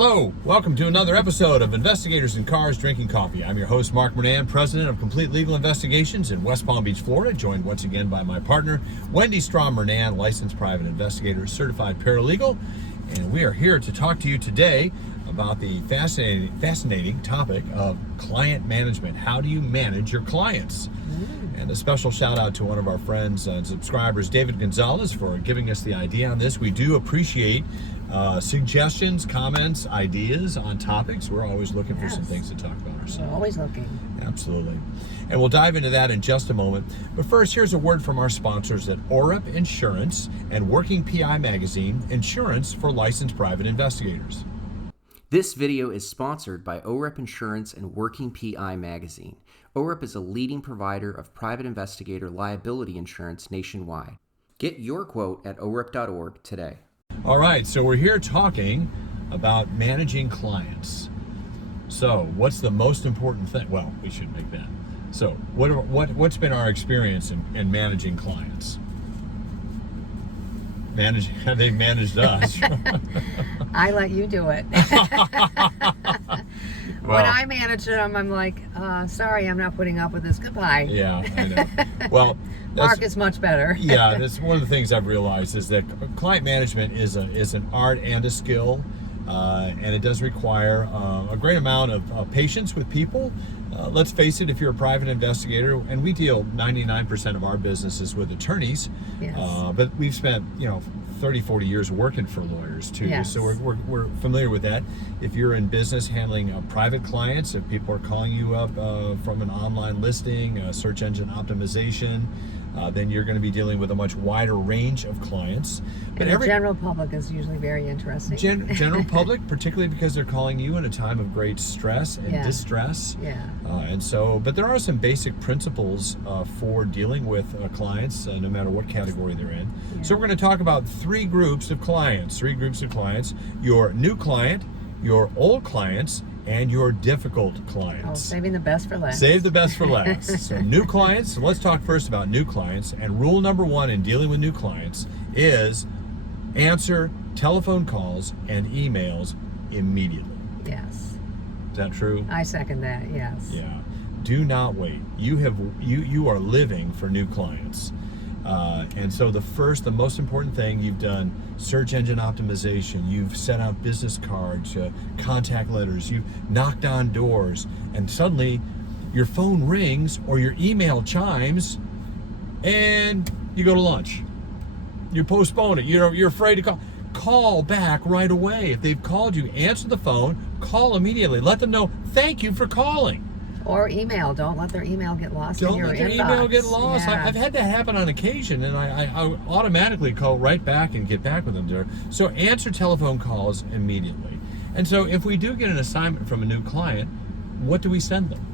Hello, welcome to another episode of Investigators in Cars Drinking Coffee. I'm your host, Mark Mernan, president of Complete Legal Investigations in West Palm Beach, Florida, joined once again by my partner, Wendy Strom Mernan, licensed private investigator, certified paralegal, and we are here to talk to you today about the fascinating topic of client management. How do you manage your clients? And a special shout out to one of our friends and subscribers, David Gonzalez, for giving us the idea on this. We do appreciate suggestions, comments, ideas on topics. We're always looking for some things to talk about ourselves. We're always looking. Absolutely. And we'll dive into that in just a moment. But first, here's a word from our sponsors at OREP Insurance and Working PI Magazine, insurance for licensed private investigators. This video is sponsored by OREP Insurance and Working PI Magazine. OREP is a leading provider of private investigator liability insurance nationwide. Get your quote at orep.org today. All right, so we're here talking about managing clients. So what's the most important thing? Well, we should make that. So what's been our experience in managing clients? They've managed us. I let you do it. When I manage them, I'm like, sorry, I'm not putting up with this. Goodbye. Yeah, I know. Well, Mark is much better. Yeah, that's one of the things I've realized is that client management is an art and a skill, and it does require a great amount of patience with people. Let's face it, if you're a private investigator, and we deal 99% of our businesses with attorneys, Yes. but we've spent 30, 40 years working for lawyers too, Yes. so we're familiar with that. If you're in business handling private clients, if people are calling you up from an online listing, search engine optimization, then you're going to be dealing with a much wider range of clients. But the general public is usually very interesting. General public, particularly because they're calling you in a time of great stress and distress. Yeah. But there are some basic principles for dealing with clients, no matter what category they're in. Yeah. So we're going to talk about three groups of clients. Your new client, your old clients, and your difficult clients. Oh, saving the best for last. Save the best for last. So new clients, so let's talk first about new clients. And rule number one in dealing with new clients is answer telephone calls and emails immediately. Yes. Is that true? I second that, yes. Yeah. Do not wait. You are living for new clients. And so the most important thing, you've done search engine optimization, you've sent out business cards, contact letters, you've knocked on doors, and suddenly your phone rings or your email chimes and you go to lunch. You postpone it. You're afraid to call. Call back right away. If they've called you, answer the phone, call immediately. Let them know, thank you for calling. Or email. Don't let their email get lost in your inbox. Don't let their email get lost. Yeah. I've had that happen on occasion, and I automatically call right back and get back with them there. So answer telephone calls immediately. And so if we do get an assignment from a new client, what do we send them?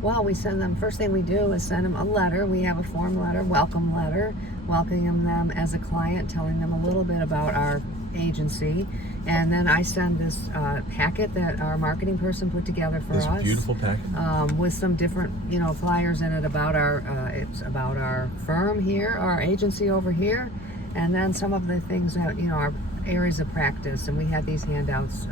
Well, we send them, first thing we do is send them a letter. We have a form letter, welcome letter, welcoming them as a client, telling them a little bit about our agency. And then I send this packet that our marketing person put together for us. This beautiful packet. With some different, flyers in it about it's about our firm here, our agency over here, and then some of the things that, our areas of practice. And we had these handouts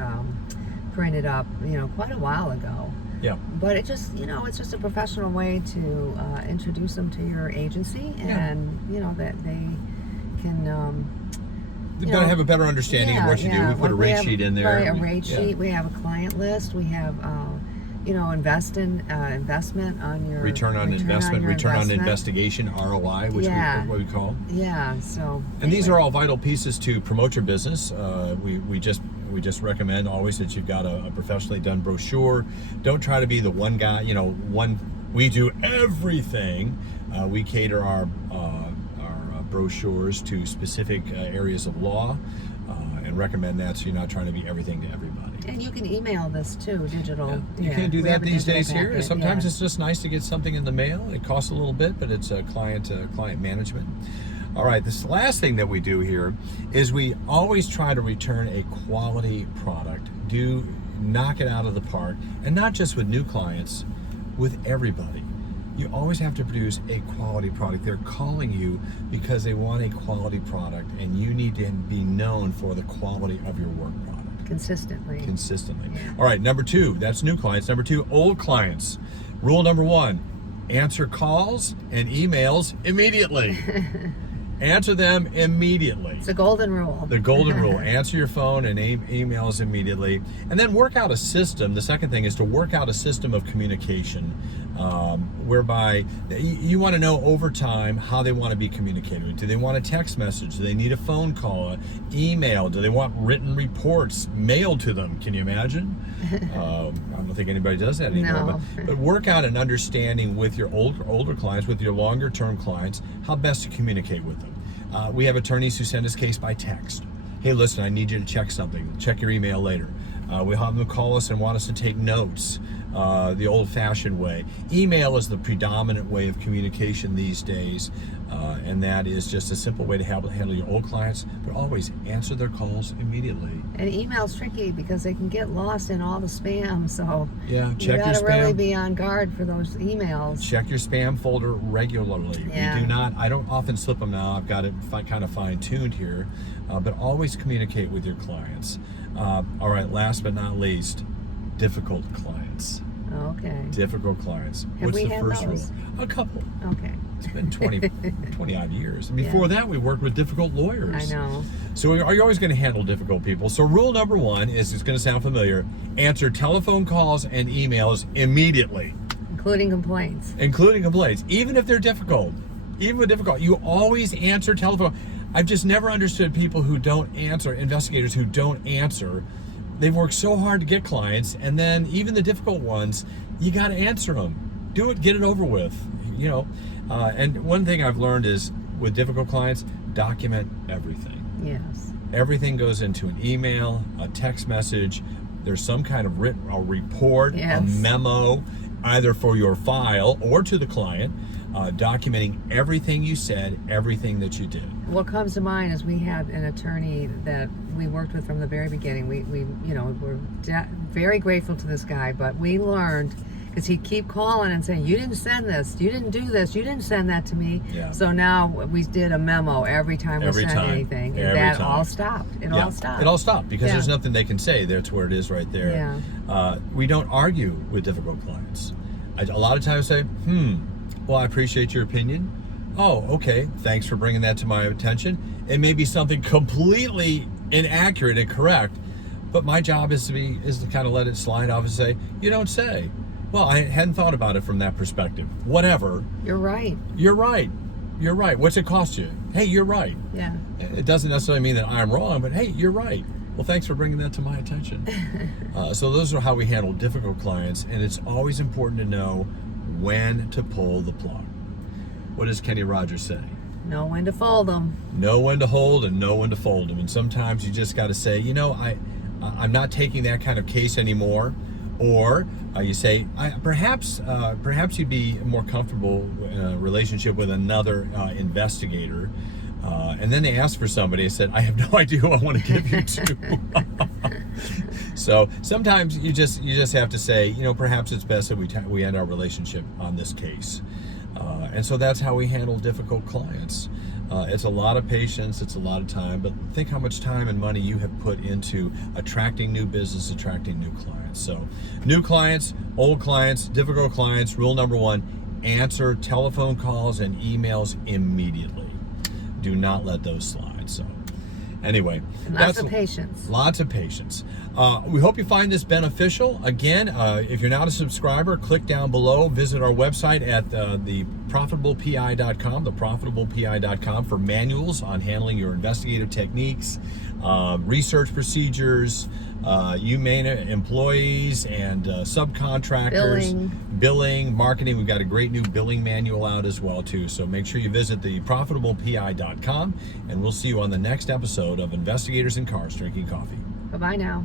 printed up, quite a while ago. Yeah. But it just, it's just a professional way to introduce them to your agency, and, that they can, They've got to have a better understanding of what you do. We put a rate sheet in there. Right, a rate sheet. We have a client list. We have, investment on your return on investment, return on investigation, ROI, which what we call. Yeah. So. And these are all vital pieces to promote your business. We just recommend always that you've got a professionally done brochure. Don't try to be the one guy. We do everything. We cater our brochures to specific areas of law, and recommend that so you're not trying to be everything to everybody. And you can email this too, digital. You can do that these days packet. here. Sometimes it's just nice to get something in the mail. It costs a little bit, but it's client management. All right, this last thing that we do here is we always try to return a quality product. Do knock it out of the park, and not just with new clients, with everybody. You always have to produce a quality product. They're calling you because they want a quality product, and you need to be known for the quality of your work product. Consistently. Yeah. All right, number 2, that's new clients. Number 2, old clients. Rule number 1, answer calls and emails immediately. Answer them immediately. It's the golden rule. The golden rule. Answer your phone and emails immediately. And then work out a system. The second thing is to work out a system of communication whereby you want to know over time how they want to be communicated with. Do they want a text message? Do they need a phone call, an email? Do they want written reports mailed to them? Can you imagine? I don't think anybody does that anymore. No. But work out an understanding with your older clients, with your longer term clients, how best to communicate with them. We have attorneys who send us case by text. Hey, listen, I need you to check something. Check your email later. We have them call us and want us to take notes the old-fashioned way. Email is the predominant way of communication these days, and that is just a simple way to handle your old clients, but always answer their calls immediately. And email's tricky because they can get lost in all the spam, so Yeah, check you your gotta really spam. be on guard for those emails. Check your spam folder regularly. Yeah. I don't often slip them now. I've got it kind of fine-tuned here, but always communicate with your clients. All right, last but not least, difficult clients. Okay. Difficult clients. Have What's we the had first those? rule? A couple. Okay. It's been 20 odd years. And before that, we worked with difficult lawyers. I know. So you're always going to handle difficult people. So rule number 1 is, it's going to sound familiar, answer telephone calls and emails immediately. Including complaints. Including complaints, even if they're difficult. Even if difficult, you always answer telephone. I've just never understood people who don't answer, investigators who don't answer. They've worked so hard to get clients, and then even the difficult ones, you got to answer them. Do it, get it over with, you know. And one thing I've learned is, with difficult clients, document everything. Yes. Everything goes into an email, a text message. There's some kind of a report, Yes. a memo, either for your file or to the client, documenting everything you said, everything that you did. What comes to mind is we had an attorney that we worked with from the very beginning. We we're very grateful to this guy, but we learned, because he'd keep calling and saying, you didn't send this, you didn't do this, you didn't send that to me. Yeah. So now we did a memo every time we sent anything. And that all stopped. It all stopped. It all stopped because there's nothing they can say. That's where it is right there. Yeah. We don't argue with difficult clients. A lot of times say, well, I appreciate your opinion. Oh, okay, thanks for bringing that to my attention. It may be something completely inaccurate and correct, but my job is to kind of let it slide off and say, you don't say. Well, I hadn't thought about it from that perspective. Whatever. You're right. You're right. You're right. What's it cost you? Hey, you're right. Yeah. It doesn't necessarily mean that I'm wrong, but hey, you're right. Well, thanks for bringing that to my attention. So those are how we handle difficult clients, and it's always important to know when to pull the plug. What does Kenny Rogers say? Know when to fold them. Know when to hold and know when to fold them. And sometimes you just got to say, you know, I'm not taking that kind of case anymore. Or you say, perhaps you'd be more comfortable in a relationship with another investigator. And then they asked for somebody. I said, I have no idea who I want to give you to. So sometimes you just have to say, you know, perhaps it's best that we end our relationship on this case. And so that's how we handle difficult clients. It's a lot of patience, it's a lot of time, but think how much time and money you have put into attracting new business, attracting new clients. So new clients, old clients, difficult clients. Rule number 1, answer telephone calls and emails immediately. Do not let those slide. So anyway, Lots of patience. Lots of patience. We hope you find this beneficial. Again, if you're not a subscriber, click down below. Visit our website at theprofitablepi.com, theprofitablepi.com, for manuals on handling your investigative techniques, research procedures, employees and subcontractors, billing, marketing. We've got a great new billing manual out as well too. So make sure you visit theprofitablepi.com, and we'll see you on the next episode of Investigators in Cars Drinking Coffee. Bye-bye now.